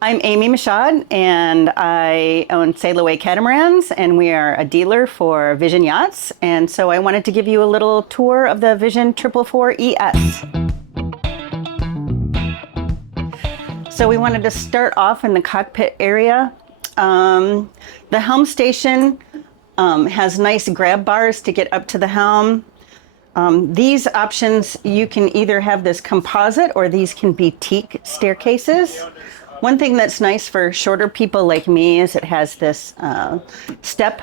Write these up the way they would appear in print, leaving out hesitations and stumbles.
I'm Amy Michaud, and I own Sailaway Catamarans, and we are a dealer for Vision yachts. And so I wanted to give you a little tour of the Vision 444 ES. So we wanted to start off in the cockpit area. The helm station has nice grab bars to get up to the helm. These options, you can either have this composite or these can be teak staircases. One thing that's nice for shorter people like me is it has this step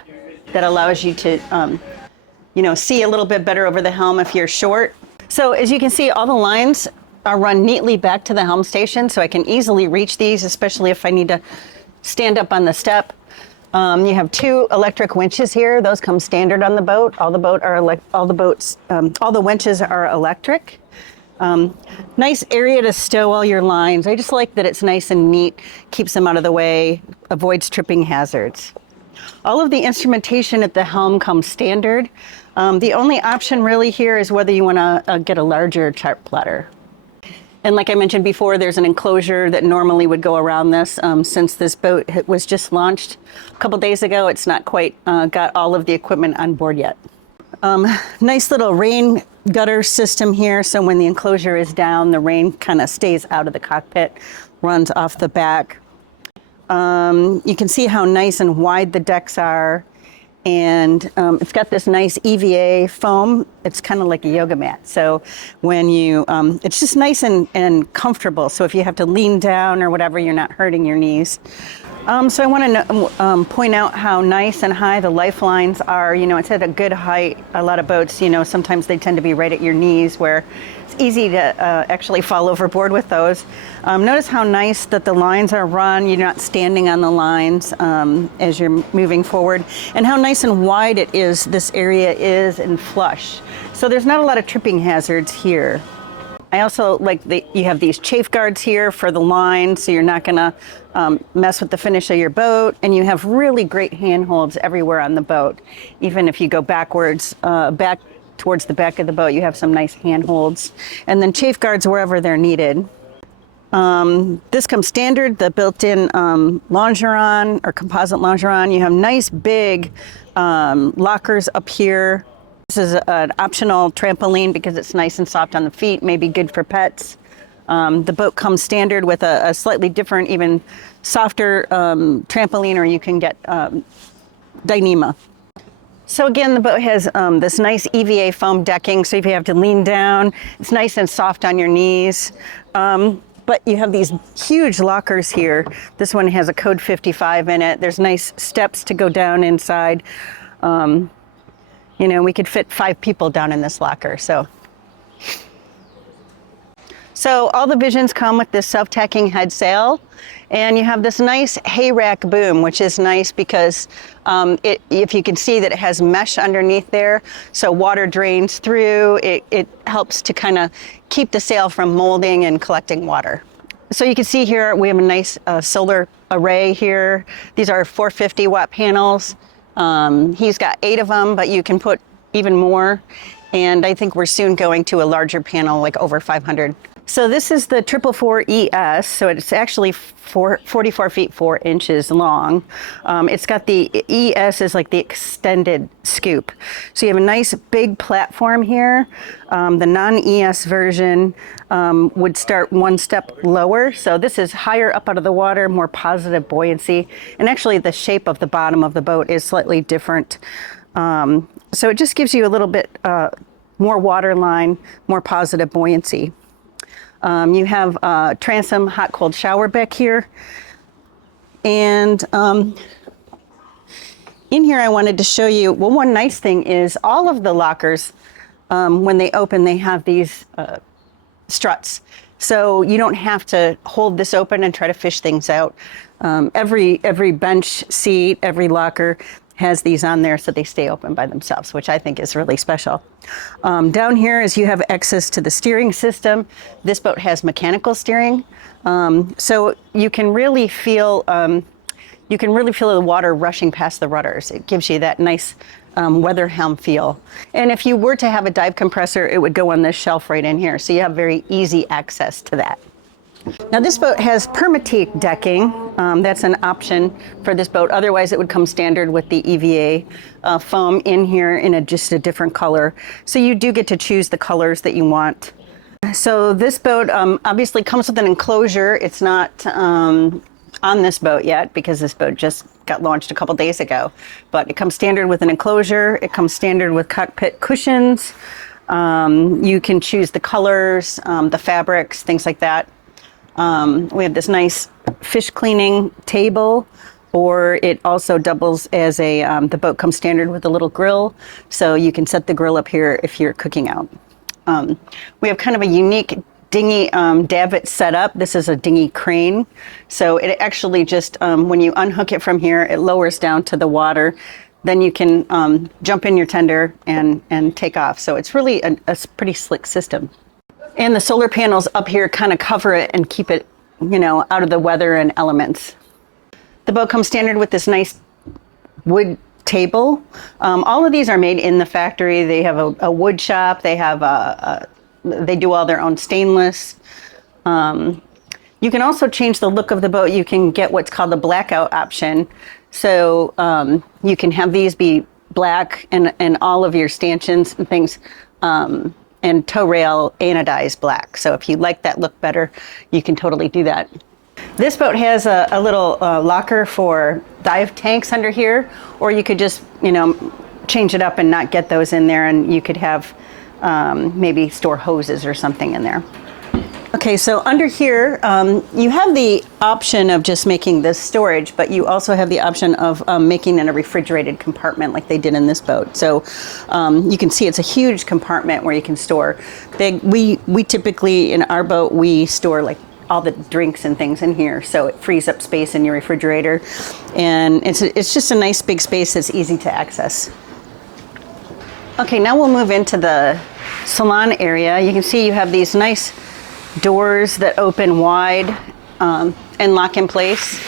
that allows you to, see a little bit better over the helm if you're short. So as you can see, all the lines are run neatly back to the helm station, so I can easily reach these, especially if I need to stand up on the step. You have two electric winches here. Those come standard on the boat. All the winches are electric. Nice area to stow all your lines. I just like that it's nice and neat, keeps them out of the way, avoids tripping hazards. All of the instrumentation at the helm comes standard. The only option really here is whether you want to get a larger chart plotter. And like I mentioned before, there's an enclosure that normally would go around this. Since this boat was just launched a couple days ago, it's not quite got all of the equipment on board yet. Nice little rain gutter system here, so when the enclosure is down, the rain kind of stays out of the cockpit, runs off the back. You can see how nice and wide the decks are, and it's got this nice EVA foam. It's kind of like a yoga mat, so when you, it's just nice and comfortable, so if you have to lean down or whatever, you're not hurting your knees. So I want to point out how nice and high the lifelines are. You know, it's at a good height. A lot of boats, sometimes they tend to be right at your knees, where it's easy to actually fall overboard with those. Notice how nice that the lines are run. You're not standing on the lines as you're moving forward, and how nice and wide it is. This area is and flush. So there's not a lot of tripping hazards here. I also like that you have these chafe guards here for the line, so you're not going to mess with the finish of your boat. And you have really great handholds everywhere on the boat. Even if you go backwards, back towards the back of the boat, you have some nice handholds. And then chafe guards wherever they're needed. This comes standard, the built-in longeron or composite longeron. You have nice big lockers up here. This is an optional trampoline because it's nice and soft on the feet, maybe good for pets. The boat comes standard with a slightly different, even softer trampoline, or you can get Dyneema. So again, the boat has this nice EVA foam decking, so if you have to lean down, it's nice and soft on your knees. But you have these huge lockers here. This one has a code 55 in it. There's nice steps to go down inside. We could fit 5 people down in this locker. So all the Visions come with this self-tacking head sail, and you have this nice hay rack boom, which is nice because if you can see that it has mesh underneath there, so water drains through, it helps to kind of keep the sail from molding and collecting water. So you can see here we have a nice solar array here. These are 450 watt panels. He's got 8 of them, but you can put even more. And I think we're soon going to a larger panel, like over 500. So this is the 444 ES. So it's actually 44 feet 4 inches long. It's got the ES is like the extended scoop. So you have a nice big platform here. The non-ES version would start one step lower. So this is higher up out of the water, more positive buoyancy. And actually the shape of the bottom of the boat is slightly different. So it just gives you a little bit more water line, more positive buoyancy. You have a transom hot cold shower back here. And in here I wanted to show you, well, one nice thing is all of the lockers, when they open, they have these struts. So you don't have to hold this open and try to fish things out. Every bench seat, every locker has these on there so they stay open by themselves, which I think is really special. Down here is you have access to the steering system. This boat has mechanical steering. So you can really feel the water rushing past the rudders. It gives you that nice weather helm feel. And if you were to have a dive compressor, it would go on this shelf right in here. So you have very easy access to that. Now this boat has permateak decking. That's an option for this boat. Otherwise it would come standard with the EVA foam in here in just a different color. So you do get to choose the colors that you want. So this boat obviously comes with an enclosure. It's not on this boat yet because this boat just got launched a couple days ago. But it comes standard with an enclosure. It comes standard with cockpit cushions. You can choose the colors, the fabrics, things like that. We have this nice fish cleaning table, or it also doubles as the boat comes standard with a little grill, so you can set the grill up here if you're cooking out. We have kind of a unique dinghy davit setup. This is a dinghy crane, so it actually just, when you unhook it from here, it lowers down to the water. Then you can jump in your tender and take off. So it's really a pretty slick system. And the solar panels up here kind of cover it and keep it, out of the weather and elements. The boat comes standard with this nice wood table. All of these are made in the factory. They have a wood shop. They have they do all their own stainless. You can also change the look of the boat. You can get what's called the blackout option. So you can have these be black and all of your stanchions and things. And tow rail anodized black. So if you like that look better, you can totally do that. This boat has a little locker for dive tanks under here, or you could just, change it up and not get those in there, and you could have maybe store hoses or something in there. Okay, so under here, you have the option of just making this storage, but you also have the option of making it a refrigerated compartment like they did in this boat. So you can see it's a huge compartment where you can store. We typically, in our boat, we store like all the drinks and things in here, so it frees up space in your refrigerator. And it's just a nice big space that's easy to access. Okay, now we'll move into the salon area. You can see you have these nice doors that open wide and lock in place.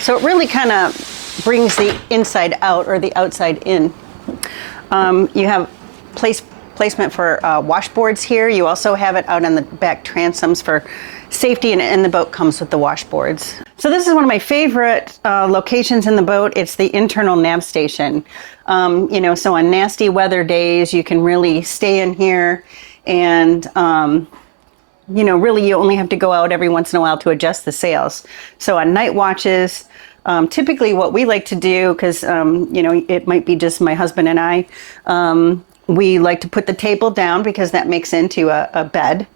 So it really kind of brings the inside out or the outside in. You have placement for washboards here. You also have it out on the back transoms for safety, and the boat comes with the washboards. So this is one of my favorite locations in the boat. It's the internal nav station. So on nasty weather days, you can really stay in here and really you only have to go out every once in a while to adjust the sails. So on night watches, typically what we like to do, because it might be just my husband and I, we like to put the table down because that makes into a bed.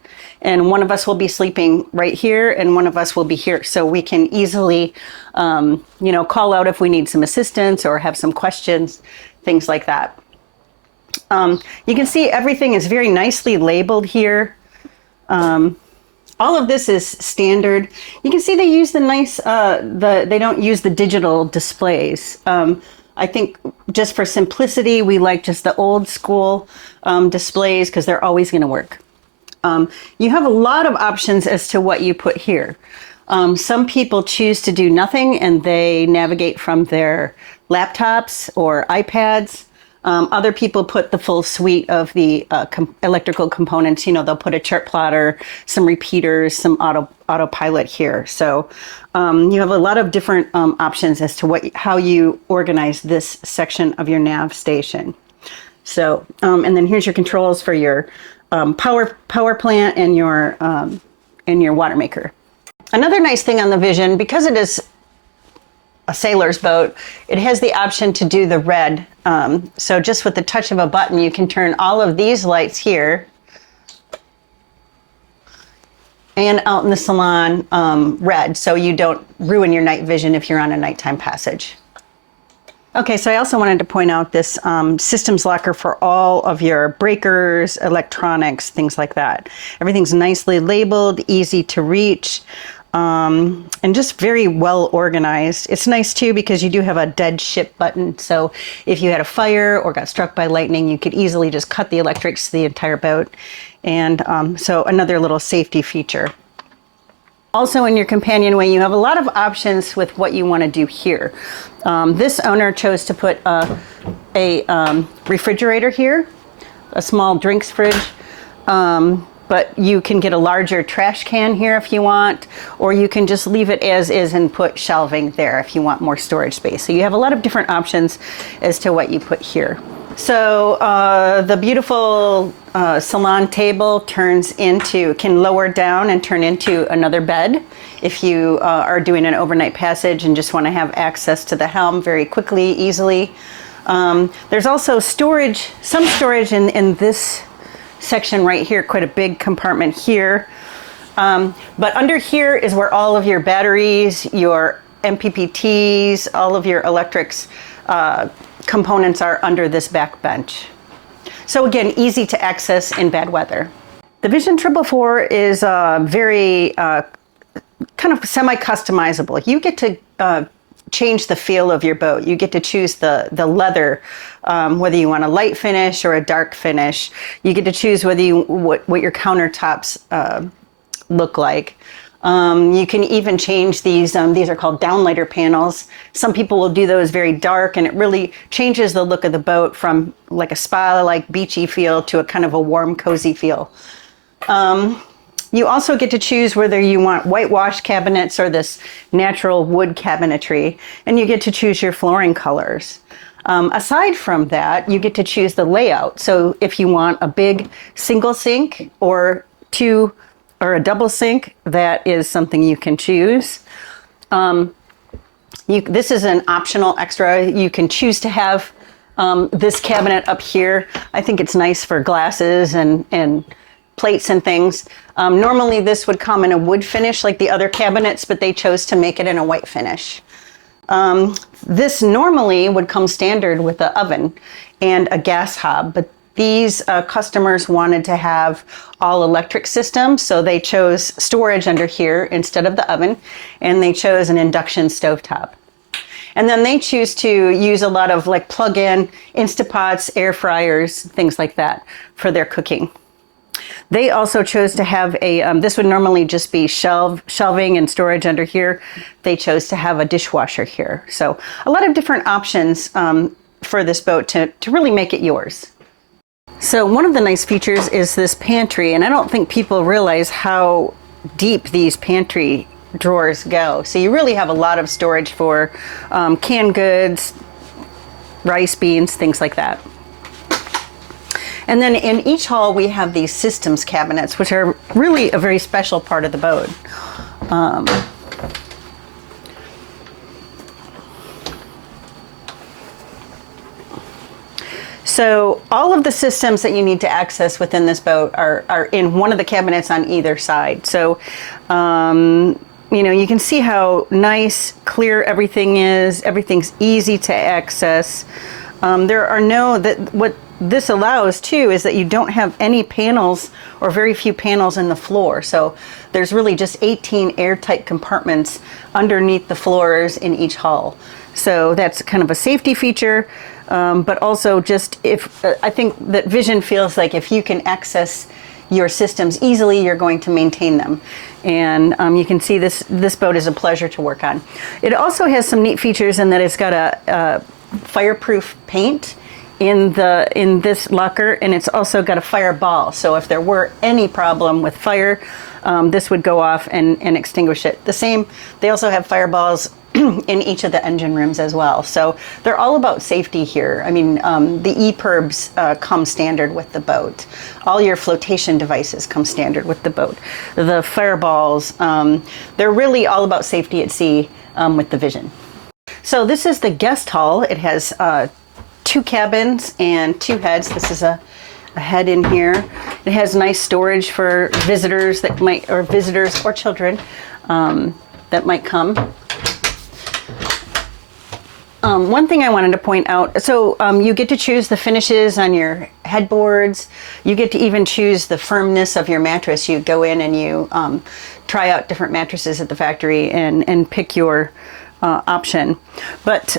And one of us will be sleeping right here and one of us will be here. So we can easily, call out if we need some assistance or have some questions, things like that. You can see everything is very nicely labeled here. All of this is standard. You can see they use the nice, they don't use the digital displays. I think just for simplicity, we like just the old school displays because they're always going to work. You have a lot of options as to what you put here. Some people choose to do nothing and they navigate from their laptops or iPads. Other people put the full suite of the electrical components. They'll put a chart plotter, some repeaters, some autopilot here. So you have a lot of different options as to how you organize this section of your nav station. So, and then here's your controls for your power plant and your water maker. Another nice thing on the Vision, because it is a sailor's boat, it has the option to do the red. So just with the touch of a button, you can turn all of these lights here and out in the salon red, so you don't ruin your night vision if you're on a nighttime passage. Okay, so I also wanted to point out this systems locker for all of your breakers, electronics, things like that. Everything's nicely labeled, easy to reach, and just very well organized. It's nice too because you do have a dead ship button, so if you had a fire or got struck by lightning, you could easily just cut the electrics to the entire boat. And so another little safety feature. Also in your companionway, you have a lot of options with what you want to do here. This owner chose to put a refrigerator here, a small drinks fridge, but but you can get a larger trash can here if you want, or you can just leave it as is and put shelving there if you want more storage space. So you have a lot of different options as to what you put here. So the beautiful salon table can lower down and turn into another bed if you are doing an overnight passage and just want to have access to the helm very quickly, easily. There's also some storage in this section right here, quite a big compartment here. But under here is where all of your batteries, your MPPTs, all of your electrics components are under this back bench. So again, easy to access in bad weather. The Vision 444 is very kind of semi-customizable. You get to change the feel of your boat. You get to choose the leather, whether you want a light finish or a dark finish. You get to choose what your countertops look like. You can even change these are called downlighter panels. Some people will do those very dark, and it really changes the look of the boat from like a spa-like beachy feel to a kind of a warm, cozy feel. You also get to choose whether you want whitewash cabinets or this natural wood cabinetry, and you get to choose your flooring colors. Aside from that, you get to choose the layout. So if you want a big single sink or a double sink, that is something you can choose. This is an optional extra. You can choose to have this cabinet up here. I think it's nice for glasses and plates and things. Normally this would come in a wood finish like the other cabinets, but they chose to make it in a white finish. This normally would come standard with an oven and a gas hob, but these customers wanted to have all electric systems, so they chose storage under here instead of the oven, and they chose an induction stovetop. And then they choose to use a lot of like plug-in Instapots, air fryers, things like that for their cooking. They also chose to have this would normally just be shelving and storage under here. They chose to have a dishwasher here. So a lot of different options for this boat to really make it yours. So one of the nice features is this pantry, and I don't think people realize how deep these pantry drawers go. So you really have a lot of storage for canned goods, rice, beans, things like that. And then in each hall we have these systems cabinets, which are really a very special part of the boat. So all of the systems that you need to access within this boat are in one of the cabinets on either side. So, you can see how nice, clear everything is. Everything's easy to access. What this allows too is that you don't have any panels or very few panels in the floor. So there's really just 18 airtight compartments underneath the floors in each hull. So that's kind of a safety feature. But also I think that Vision feels like if you can access your systems easily, you're going to maintain them. And you can see this boat is a pleasure to work on. It also has some neat features in that it's got a fireproof paint in this locker, and it's also got a fireball. So if there were any problem with fire, this would go off and extinguish it. They also have fireballs in each of the engine rooms as well. So they're all about safety here. I mean, the EPIRBs come standard with the boat. All your flotation devices come standard with the boat. The fireballs, they're really all about safety at sea with the Vision. So this is the guest hall. It has 2 cabins and 2 heads. This is a head in here. It has nice storage for visitors or children that might come. One thing I wanted to point out, so you get to choose the finishes on your headboards. You get to even choose the firmness of your mattress. You go in and you try out different mattresses at the factory and pick your option. But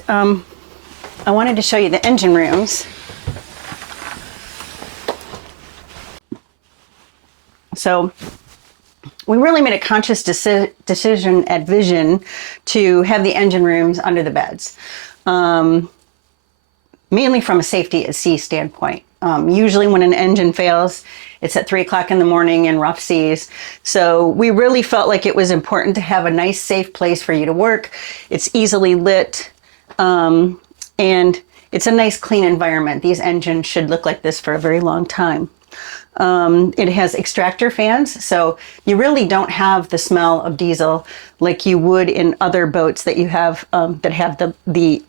I wanted to show you the engine rooms. So we really made a conscious decision at Vision to have the engine rooms under the beds. mainly from a safety at sea standpoint. Usually when an engine fails, it's at 3 o'clock in the morning in rough seas. So we really felt like it was important to have a nice, safe place for you to work. It's easily lit, and it's a nice, clean environment. These engines should look like this for a very long time. It has extractor fans, so you really don't have the smell of diesel like you would in other boats that you have that have the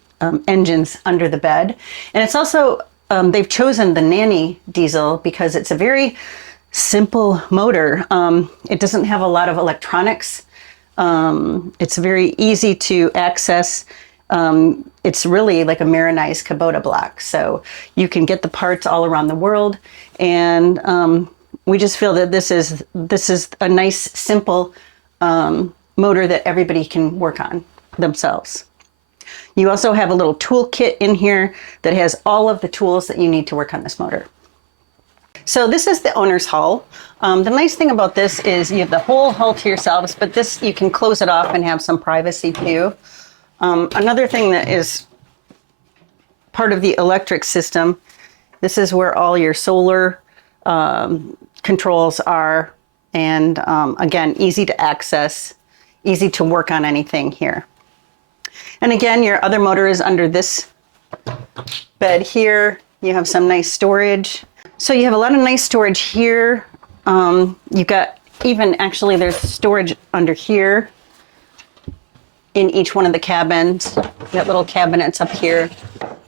engines under the bed. And it's also, they've chosen the Nanny diesel because it's a very simple motor. It doesn't have a lot of electronics. It's very easy to access. It's really like a Marinized Kubota block. So you can get the parts all around the world. And we just feel that this is a nice, simple motor that everybody can work on themselves. You also have a little tool kit in here that has all of the tools that you need to work on this motor. So this is the owner's hull. The nice thing about this is you have the whole hull to yourselves, but this, you can close it off and have some privacy too. Another thing that is part of the electric system, this is where all your solar controls are. And again, easy to access, easy to work on anything here. And again, your other motor is under this bed here. You have some nice storage. So you have a lot of nice storage here. You've got even, actually there's storage under here in each one of the cabins. You've got little cabinets up here.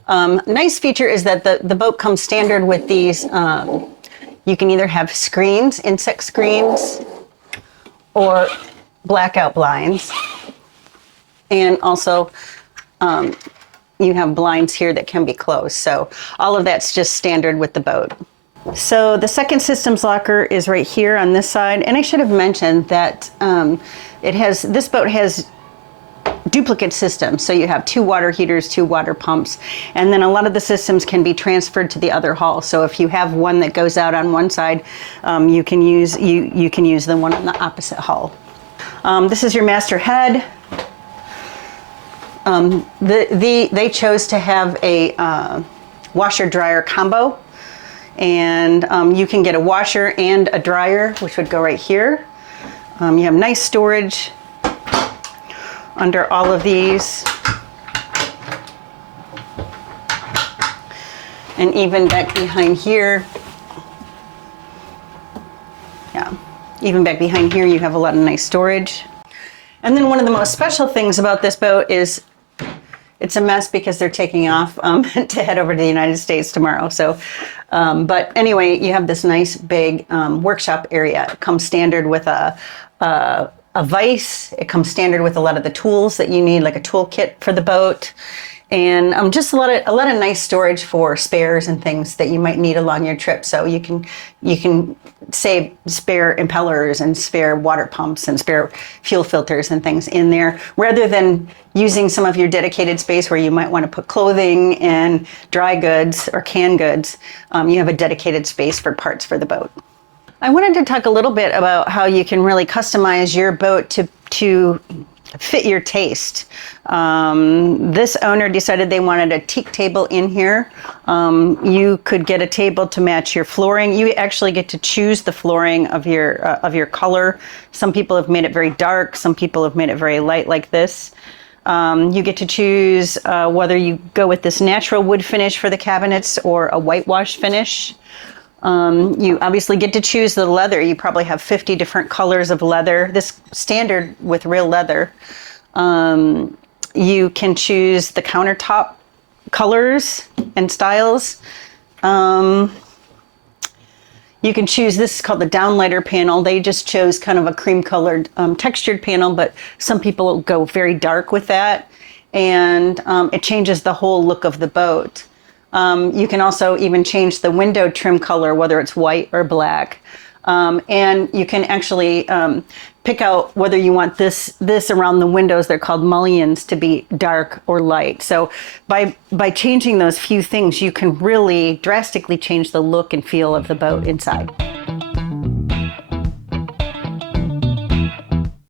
Nice feature is that the boat comes standard with these. You can either have screens, insect screens, or blackout blinds. And also, you have blinds here that can be closed. So all of that's just standard with the boat. So the second systems locker is right here on this side. And I should have mentioned that this boat has duplicate systems. So you have 2 water heaters, 2 water pumps, and then a lot of the systems can be transferred to the other hull. So if you have one that goes out on one side, you can use the one on the opposite hull. This is your master head. They chose to have a washer dryer combo, and you can get a washer and a dryer, which would go right here. You have nice storage under all of these, and even back behind here, even back behind here you have a lot of nice storage. And then one of the most special things about this boat is it's a mess because they're taking off to head over to the United States tomorrow. So, but anyway, you have this nice big workshop area. It comes standard with a vise. It comes standard with a lot of the tools that you need, like a tool kit for the boat, and just a lot of nice storage for spares and things that you might need along your trip. So you can save spare impellers and spare water pumps and spare fuel filters and things in there, rather than using some of your dedicated space where you might want to put clothing and dry goods or canned goods. You have a dedicated space for parts for the boat. I wanted to talk a little bit about how you can really customize your boat to fit your taste. This owner decided they wanted a teak table in here. You could get a table to match your flooring. You actually get to choose the flooring of your color. Some people have made it very dark. Some people have made it very light like this. You get to choose whether you go with this natural wood finish for the cabinets or a whitewash finish. You obviously get to choose the leather. You probably have 50 different colors of leather. This standard with real leather. You can choose the countertop colors and styles. You can choose, this is called the downlighter panel. They just chose kind of a cream colored textured panel, but some people go very dark with that. And it changes the whole look of the boat. You can also even change the window trim color, whether it's white or black. And you can actually pick out whether you want this around the windows, they're called mullions, to be dark or light. So by changing those few things, you can really drastically change the look and feel of the boat inside.